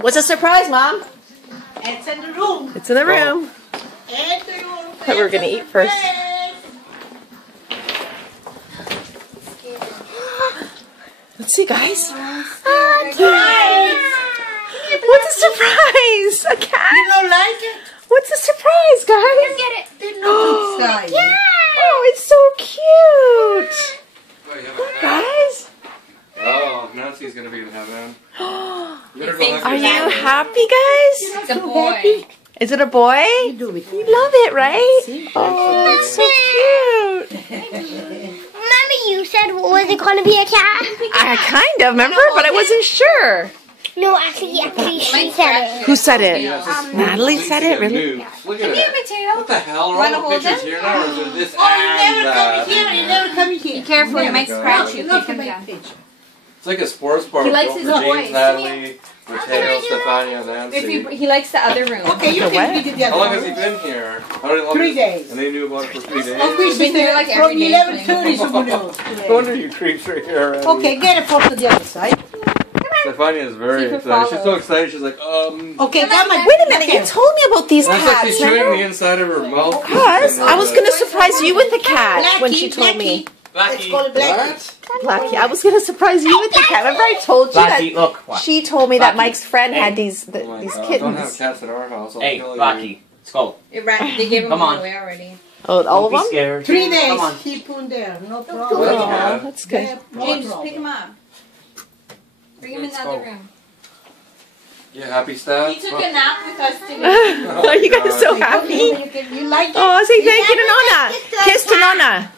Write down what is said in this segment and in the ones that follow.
What's a surprise, Mom? It's in the room. It's in the room. In the room. That we're gonna eat first. Let's see, guys. What's a surprise? A cat? You don't like it? What's a surprise, guys? Get it. Yeah. Oh, it's so cute. Guys. Oh, Nancy's gonna be in heaven. Are you happy, guys? It's a boy. Is it a boy? You do it. You love it, right? Oh, it's so cute. Remember you said, was it going to be a cat? I kind of remember, but I wasn't sure. No, actually, she said it. Who said it? Natalie said it, really? Look at it. What the hell? Are Wanna all the hold pictures it? here now? Or is it this Oh, you and never come here. You never come here. Be careful, he might scratch you. Look Keep at him my down. picture. It's like a sports bar. He likes for his James, voice. Natalie, Mateo, Stefania, Nancy. He likes the other room. Okay, you can be the How long has other he one. been here? How long 3 days. And they knew about it for 3 days? Okay, He's been here like from every day 11:30 playing. to No wonder you creeps are here already. Okay, get a photo to the other side. Stefania is very See if it excited. She's so follows. excited. She's like, Okay, got my. Wait a minute, you told me about these That's like cats, she's chewing the remember? inside of her mouth. Because I was going to surprise you with the cat when she told me. Let's call it Blackie. Blackie. I was going to surprise you with the cat. Remember I told you Blackie, that look. What? she told me that Blackie. Mike's friend Hey. had these Oh my these God. kittens. Don't have cats at our house. I'll Hey, kill you. Blackie, let's go. They gave him Come on. away already. Oh, all of Don't be them? scared. 3 days. Come on. Keep him there. No Oh, problem. yeah. That's good. Yeah, no James, problem. pick him up. Bring him in the other room. You happy, Steph? He took a nap with us today. Are you guys so happy? You like it? Oh, say thank you to Nonna. Kiss to Nonna.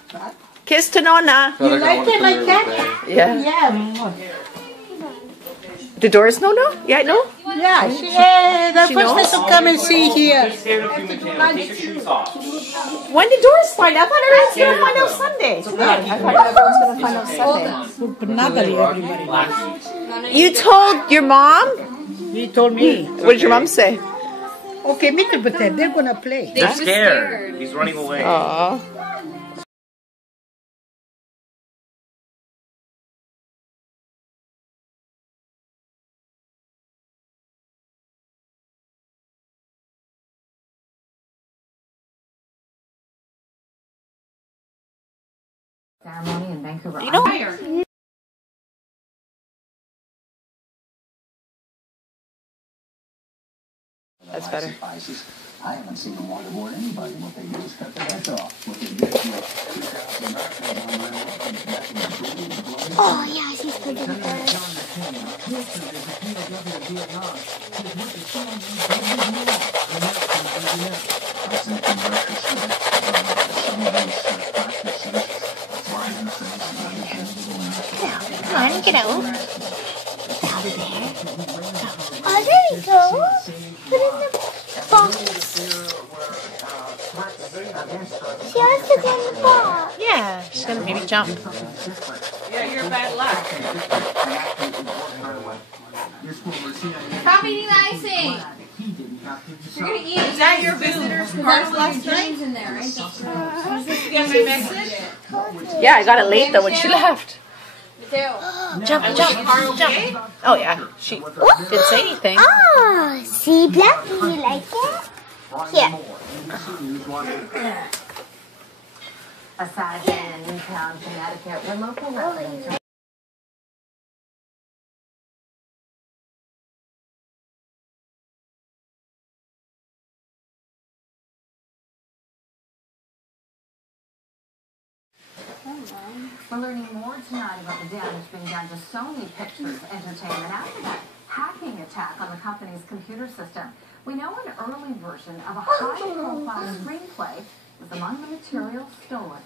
Kiss to Nonna. Felt You I like wanted it to like move that? today. Yeah. Yeah. The doors no? Yeah, no? Yeah, the She first knows? person come and see here. Be scared of you, Mateo. Take your shoes off. When did doors find out? I thought everyone's going to find out Sunday. I thought everyone's going to find out Sunday. But not everybody. Blackie. You told your mom? He told me. What did your mom say? Okay, but they're gonna play. They're was scared. scared. He's running away. Aww. Ceremony in Vancouver. You know, that's better. I haven't seen them waterboard anybody. What they do is cut their heads off. What they did was 2,000 Americans Oh, yeah, she's pretty good. Come on, get out. Out of there. Oh, there we go. Put in the box. She has to go in the box. Yeah, she's going to maybe jump. Yeah, you're bad luck. Stop eating the icing. You're going to eat. Is that your visitor's card last night? In there, right? Yeah, I got it late though when she left. Jump. Oh yeah, she didn't say anything. Oh, see, Blackie, you like it? Here. Aside in Newtown, Connecticut, where local residents are We're learning more tonight about the damage being done to Sony Pictures Entertainment after that hacking attack on the company's computer system. We know an early version of a high-profile screenplay was among the materials stolen.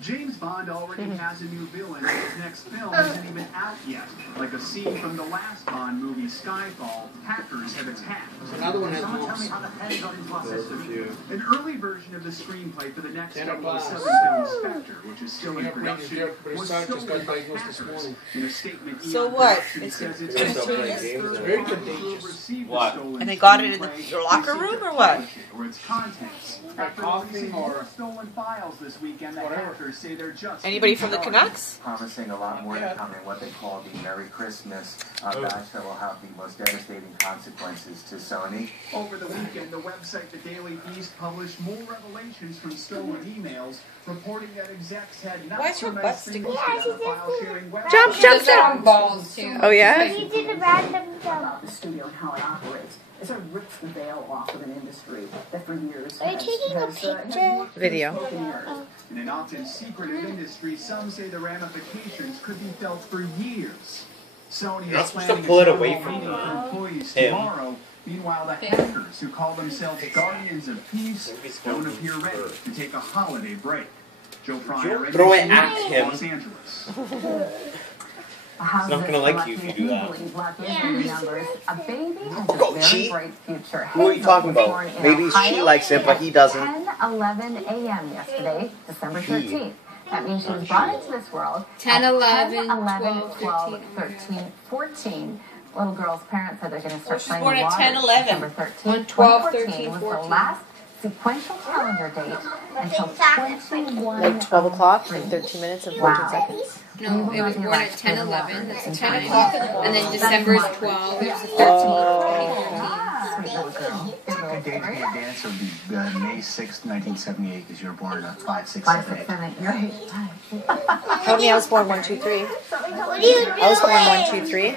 James Bond already has a new villain, and his next film isn't even out yet. Like a scene from the last Bond movie, Skyfall, hackers have attacked. Another one has Someone tell books. me how the head's on his lost There's a system. few. An early version of the screenplay for the next 10 007 o'clock. film Spectre, which is still in Yeah, production, maybe but was it's just stolen got by diagnosed this hackers. morning. In a statement, So Eon what? Productions It's says it's They're still playing estimated games that Very people contagious. received the What? stolen And they got it in screenplay, your locker received room the or what? publisher or its contents. After coughing releasing or more stolen files this weekend, the whatever. hackers Hackers say they're just Anybody from the Canucks? Promising a lot more to come in what they call the Merry Christmas batch that will have the most devastating consequences to Sony. Over the weekend, the website The Daily Beast published more revelations from stolen emails, reporting that execs had not Why is her butt things sticking? on the file-sharing website. Jump, She jump, does that on jump. balls too. Oh, yeah? He did a random jump. About the studio and how it operates. It sort of rips the veil off of an industry that for years Are you taking a picture? Video. In an often secretive industry, some say the ramifications could be felt for years. Sony You're not is supposed to planning pull it a away town from hall meeting for employees him. tomorrow. Meanwhile, the hackers who call themselves Guardians of Peace don't appear ready to take a holiday break. Joe Fryer, Throw it at him. Los Angeles. He's not gonna like you if you do that. A baby has Go, a very Chi. bright future. Who are you talking about? Maybe she likes it, but he doesn't. 10:11 a.m. yesterday, December 13th. That means she was brought into this world 10, at 11, 12, 12, 13, 14. Little girl's parents said they're going to start she's playing born the at water 10, 11. December 13th. 1, 12, 2014 13, was 14. the last sequential calendar date until 21. Like 12 o'clock and 13 minutes and 14 seconds. No, it was born at 10, 11. That's the 10 o'clock. And then December is 12. There's the 13, 2014. Good day to be a dancer would be May 6th, 1978, because you were born at 5, 6, 5, 7, 6, 8. 7, 8. Right. What are you doing? I was born 1, 2, 3.